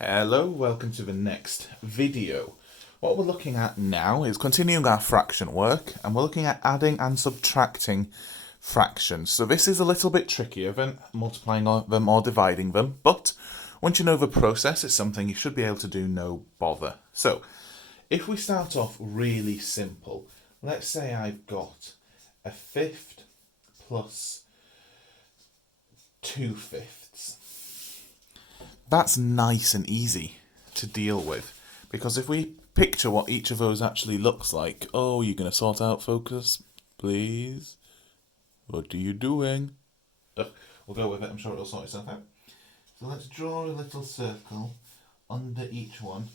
Hello, welcome to the next video. What we're looking at now is continuing our fraction work, and we're looking at adding and subtracting fractions. So this is a little bit trickier than multiplying them or dividing them, but once you know the process, it's something you should be able to do no bother. So if we start off really simple, let's say I've got a fifth plus 2/5. That's nice and easy to deal with, because if we picture what each of those actually looks like, oh, you're going to sort out focus, please? What are you doing? We'll go with it, I'm sure it'll sort itself out. So let's draw a little circle under each one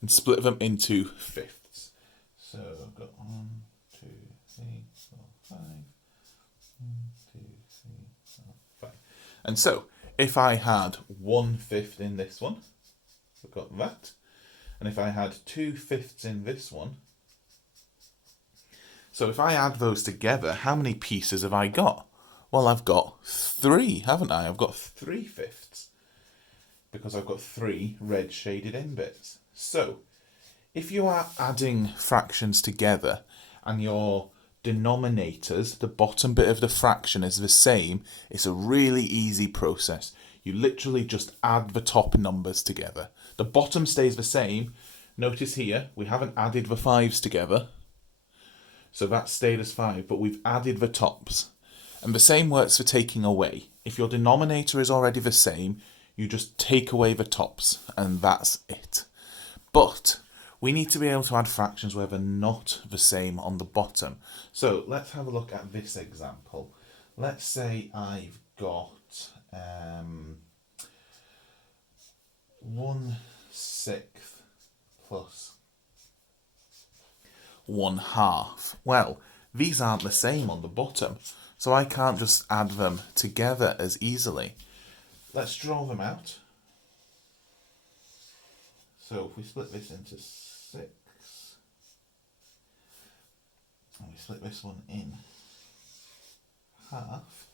and split them into fifths. So I've got 1, 2, 3, 4, 5. 1, 2, 3, 4, 5. And so if I had 1/5 in this one, I've got that. And if I had 2/5 in this one, so if I add those together, how many pieces have I got? Well, I've got 3, haven't I? I've got 3/5, because I've got 3 red shaded in bits. So if you are adding fractions together and your denominators, the bottom bit of the fraction, is the same, it's a really easy process. You literally just add the top numbers together. The bottom stays the same. Notice here, we haven't added the 5s together, so that stayed as 5, but we've added the tops. And the same works for taking away. If your denominator is already the same, you just take away the tops, and that's it. But we need to be able to add fractions where they're not the same on the bottom. So let's have a look at this example. Let's say I've got 1/6 plus 1/2. Well, these aren't the same on the bottom, so I can't just add them together as easily. Let's draw them out. So if we split this into 6, and we split this one in half,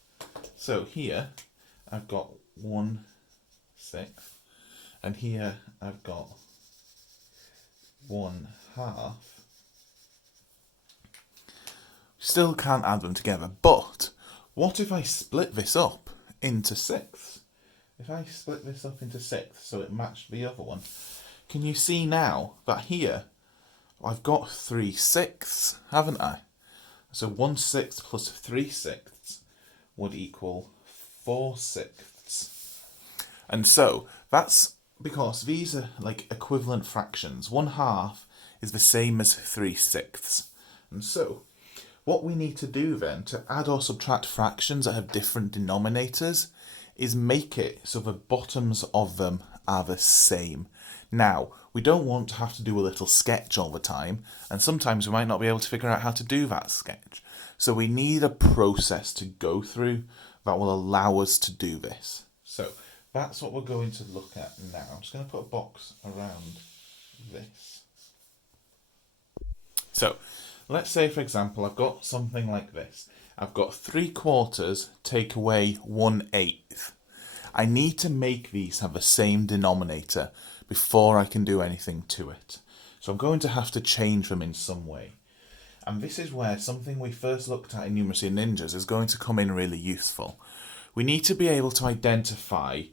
so here I've got 1/6, and here I've got 1/2. Still can't add them together, but what if I split this up into 6? If I split this up into 6 so it matched the other one, can you see now that here I've got 3/6, haven't I? So 1/6 plus 3/6 would equal 4/6. And so that's because these are like equivalent fractions. 1/2 is the same as 3/6. And so what we need to do then to add or subtract fractions that have different denominators is make it so the bottoms of them are the same. Now, we don't want to have to do a little sketch all the time, and sometimes we might not be able to figure out how to do that sketch. So we need a process to go through that will allow us to do this. So that's what we're going to look at now. I'm just going to put a box around this. So let's say, for example, I've got something like this. I've got 3/4 take away 1/8. I need to make these have the same denominator before I can do anything to it. So I'm going to have to change them in some way. And this is where something we first looked at in Numeracy Ninjas is going to come in really useful. We need to be able to identify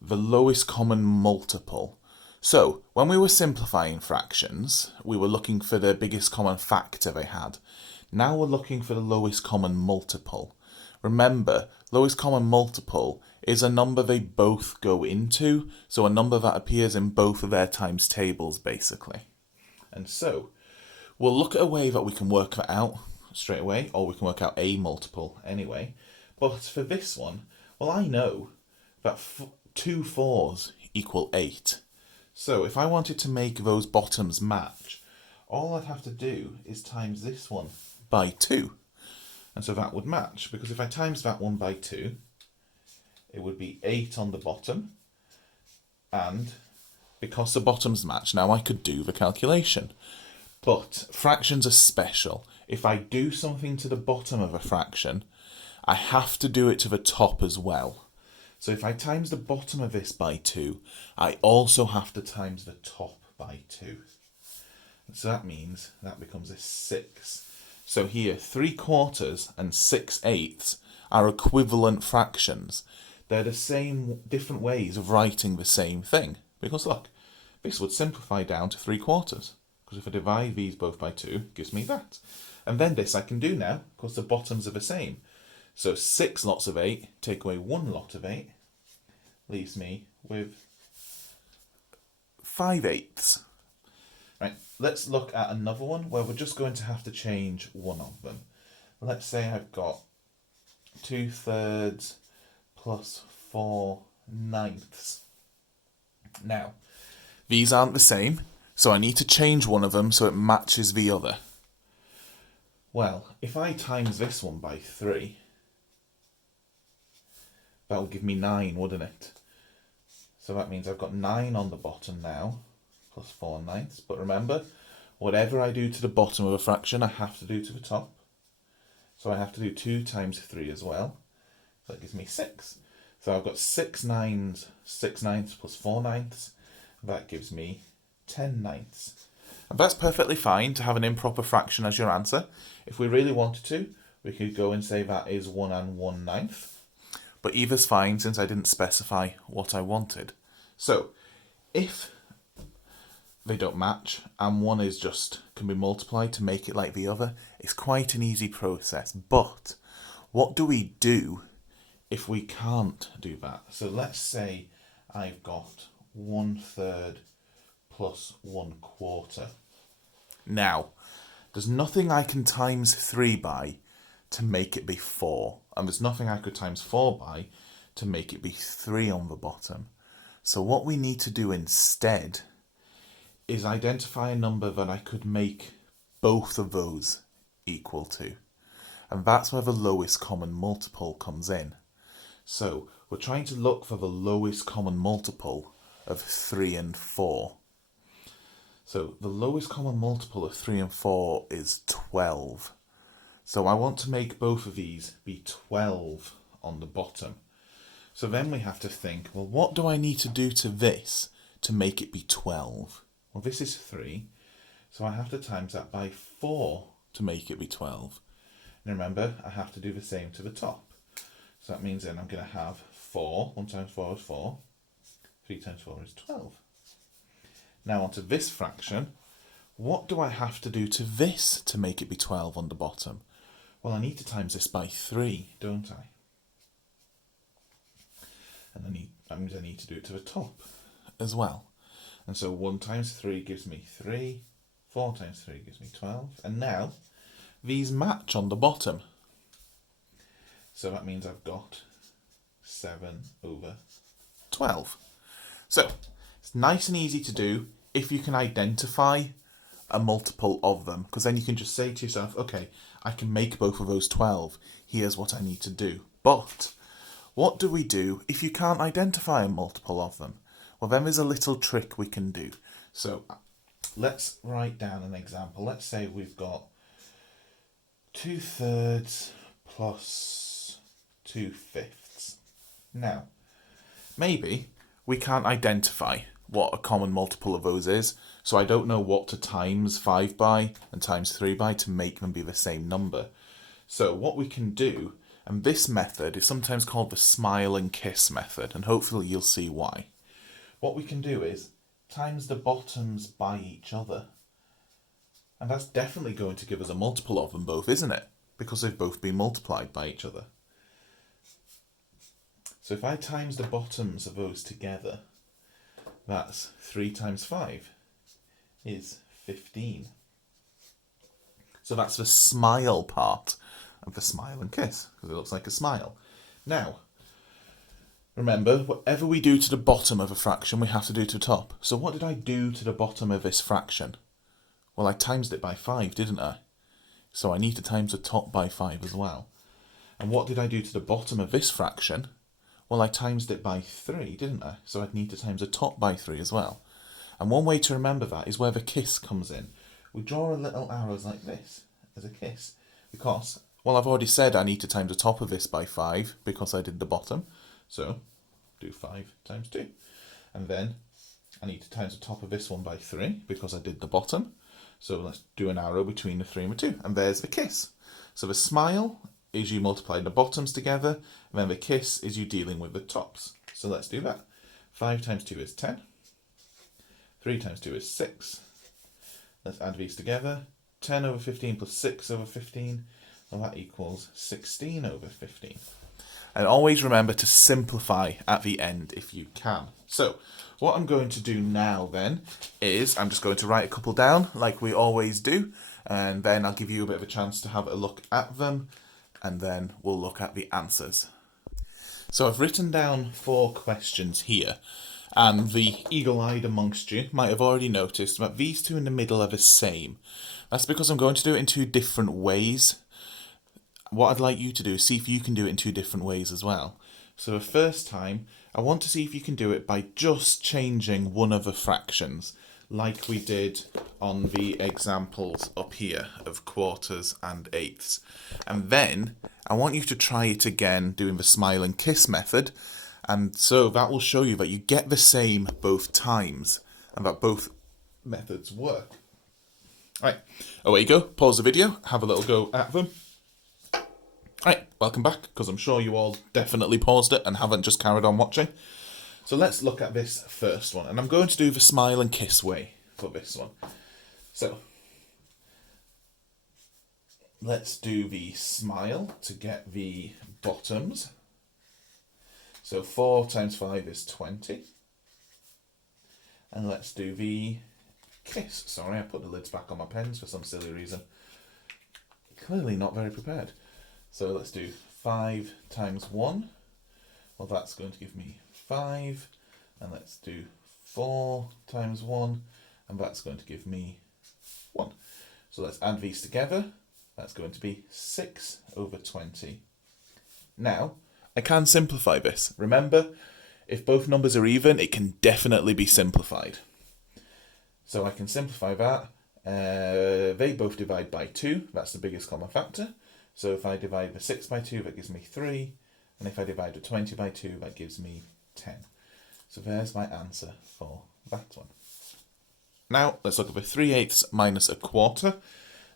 the lowest common multiple. So when we were simplifying fractions, we were looking for the biggest common factor they had. Now we're looking for the lowest common multiple. Remember, lowest common multiple is a number they both go into, so a number that appears in both of their times tables, basically. And so we'll look at a way that we can work that out straight away, or we can work out a multiple anyway. But for this one, well, I know that 2 4s equal 8. So if I wanted to make those bottoms match, all I'd have to do is times this one by 2. And so that would match, because if I times that one by 2, it would be 8 on the bottom. And because the bottoms match, now I could do the calculation. But fractions are special. If I do something to the bottom of a fraction, I have to do it to the top as well. So if I times the bottom of this by 2, I also have to times the top by 2. So that means that becomes a 6. So here, 3/4 and 6/8 are equivalent fractions. They're the same, different ways of writing the same thing. Because look, this would simplify down to 3/4. Because if I divide these both by 2, it gives me that. And then this I can do now, because the bottoms are the same. So 6 lots of 8, take away 1 lot of 8, leaves me with 5/8. Right, let's look at another one where we're just going to have to change one of them. Let's say I've got 2/3 plus 4/9. Now, these aren't the same, so I need to change one of them so it matches the other. Well, if I times this one by 3, that will give me 9, wouldn't it? So that means I've got 9 on the bottom now, plus 4/9. But remember, whatever I do to the bottom of a fraction, I have to do to the top. So I have to do 2 times 3 as well. So that gives me 6. So I've got 6/9 plus 4/9. That gives me 10/9. And that's perfectly fine to have an improper fraction as your answer. If we really wanted to, we could go and say that is 1 1/9. But either's fine since I didn't specify what I wanted. So, if they don't match and one is just can be multiplied to make it like the other, it's quite an easy process. But what do we do if we can't do that? So let's say I've got 1/3 plus 1/4. Now, there's nothing I can times 3 by to make it be 4. And there's nothing I could times 4 by to make it be 3 on the bottom. So what we need to do instead is identify a number that I could make both of those equal to. And that's where the lowest common multiple comes in. So we're trying to look for the lowest common multiple of 3 and 4. So the lowest common multiple of 3 and 4 is 12. So I want to make both of these be 12 on the bottom. So then we have to think, well, what do I need to do to this to make it be 12? Well, this is 3, so I have to times that by 4 to make it be 12. And remember, I have to do the same to the top. So that means then I'm going to have 4. 1 times 4 is 4. 3 times 4 is 12. Now onto this fraction. What do I have to do to this to make it be 12 on the bottom? Well, I need to times this by 3, don't I? And that means I need to do it to the top as well. And so 1 times 3 gives me 3. 4 times 3 gives me 12. And now these match on the bottom. So that means I've got 7/12. So it's nice and easy to do if you can identify a multiple of them, because then you can just say to yourself, okay, I can make both of those 12. Here's what I need to do. But what do we do if you can't identify a multiple of them? Well, then there's a little trick we can do. So let's write down an example. Let's say we've got 2/3 plus 2/5. Now, maybe we can't identify what a common multiple of those is, so I don't know what to times 5 by and times 3 by to make them be the same number. So what we can do, and this method is sometimes called the smile and kiss method, and hopefully you'll see why. What we can do is times the bottoms by each other. And that's definitely going to give us a multiple of them both, isn't it? Because they've both been multiplied by each other. So if I times the bottoms of those together, that's 3 times 5 is 15. So that's the smile part of the smile and kiss, because it looks like a smile. Now, remember, whatever we do to the bottom of a fraction, we have to do to the top. So what did I do to the bottom of this fraction? Well, I times it by 5, didn't I? So I need to times the top by 5 as well. And what did I do to the bottom of this fraction? Well, I times it by 3, didn't I? So I'd need to times the top by 3 as well. And one way to remember that is where the kiss comes in. We draw a little arrows like this as a kiss. Because, well, I've already said I need to times the top of this by 5 because I did the bottom. So do 5 times 2. And then I need to times the top of this one by 3 because I did the bottom. So let's do an arrow between the 3 and the 2. And there's the kiss. So the smile is you multiplying the bottoms together, and then the kiss is you dealing with the tops. So let's do that. 5 times 2 is 10. 3 times 2 is 6. Let's add these together. 10 over 15 plus 6 over 15. Well, that equals 16 over 15. And always remember to simplify at the end if you can. So what I'm going to do now then is I'm just going to write a couple down like we always do, and then I'll give you a bit of a chance to have a look at them, and then we'll look at the answers. So I've written down 4 questions here, and the eagle-eyed amongst you might have already noticed that these two in the middle are the same. That's because I'm going to do it in 2 different ways. What I'd like you to do is see if you can do it in 2 different ways as well. So the first time, I want to see if you can do it by just changing one of the fractions, like we did on the examples up here of quarters and eighths. And then I want you to try it again doing the smile and kiss method, and so that will show you that you get the same both times and that both methods work. Right, away you go, pause the video, have a little go at them. Right, welcome back, because I'm sure you all definitely paused it and haven't just carried on watching. So let's look at this first one, and I'm going to do the smile and kiss way for this one. So let's do the smile to get the bottoms. So 4 times 5 is 20. And let's do the kiss. Sorry, I put the lids back on my pens for some silly reason. Clearly not very prepared. So let's do 5 times 1. Well, that's going to give me 5. And let's do 4 times 1. And that's going to give me 1. So let's add these together. That's going to be 6 over 20. Now, I can simplify this. Remember, if both numbers are even, it can definitely be simplified. So I can simplify that. They both divide by 2. That's the biggest common factor. So if I divide the 6 by 2, that gives me 3. And if I divide the 20 by 2, that gives me 10. So there's my answer for that one. Now, let's look at the 3/8 minus a quarter.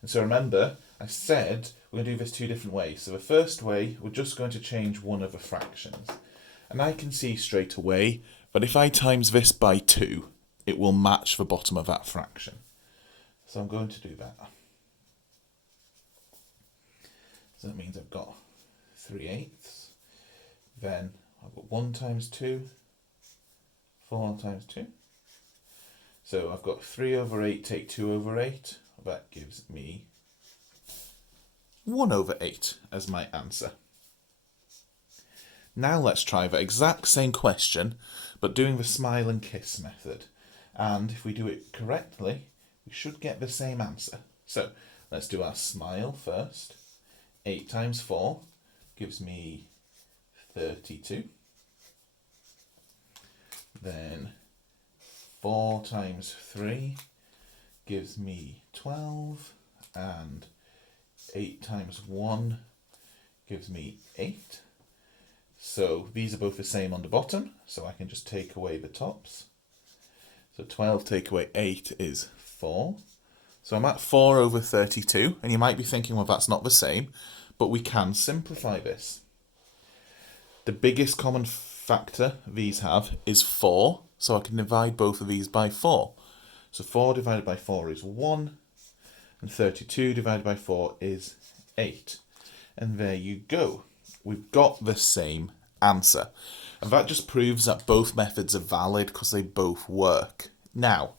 And so remember, I said we're going to do this 2 different ways. So the first way, we're just going to change one of the fractions. And I can see straight away that if I times this by 2, it will match the bottom of that fraction. So I'm going to do that. So that means I've got 3/8. Then I've got 1 times 2, 4 times 2. So I've got 3 over 8 take 2 over 8. That gives me 1 over 8 as my answer. Now let's try the exact same question, but doing the smile and kiss method. And if we do it correctly, we should get the same answer. So let's do our smile first. 8 times 4 gives me 32. Then 4 times 3 gives me 12. And 8 times 1 gives me 8. So these are both the same on the bottom, so I can just take away the tops. So 12 take away 8 is 4. So I'm at 4 over 32, and you might be thinking, well, that's not the same, but we can simplify this. The biggest common factor these have is 4, so I can divide both of these by 4. So 4 divided by 4 is 1, and 32 divided by 4 is 8. And there you go. We've got the same answer. And that just proves that both methods are valid because they both work. Now,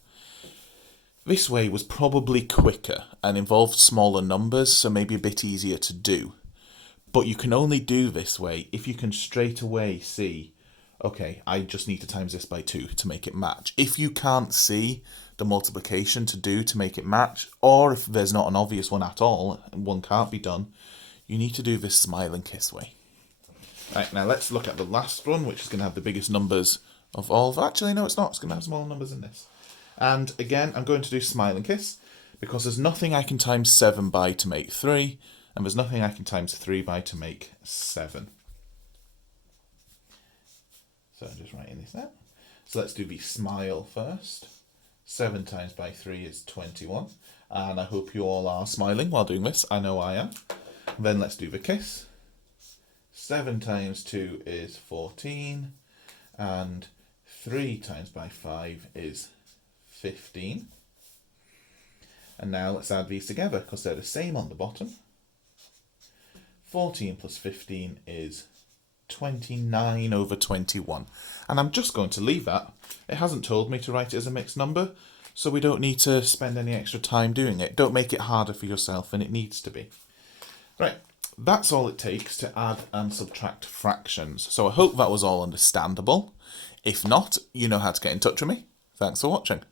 this way was probably quicker and involved smaller numbers, so maybe a bit easier to do. But you can only do this way if you can straight away see, okay, I just need to times this by 2 to make it match. If you can't see the multiplication to do to make it match, or if there's not an obvious one at all, and one can't be done, you need to do this smile and kiss way. Right, now let's look at the last one, which is going to have the biggest numbers of all. Actually, no, it's not. It's going to have smaller numbers in this. And again, I'm going to do smile and kiss, because there's nothing I can times 7 by to make 3, and there's nothing I can times 3 by to make 7. So I'm just writing this out. So let's do the smile first. 7 times by 3 is 21. And I hope you all are smiling while doing this. I know I am. Then let's do the kiss. 7 times 2 is 14. And 3 times by 5 is 15. And now let's add these together because they're the same on the bottom. 14 plus 15 is 29 over 21. And I'm just going to leave that. It hasn't told me to write it as a mixed number, so we don't need to spend any extra time doing it. Don't make it harder for yourself than it needs to be. Right, that's all it takes to add and subtract fractions. So I hope that was all understandable. If not, you know how to get in touch with me. Thanks for watching.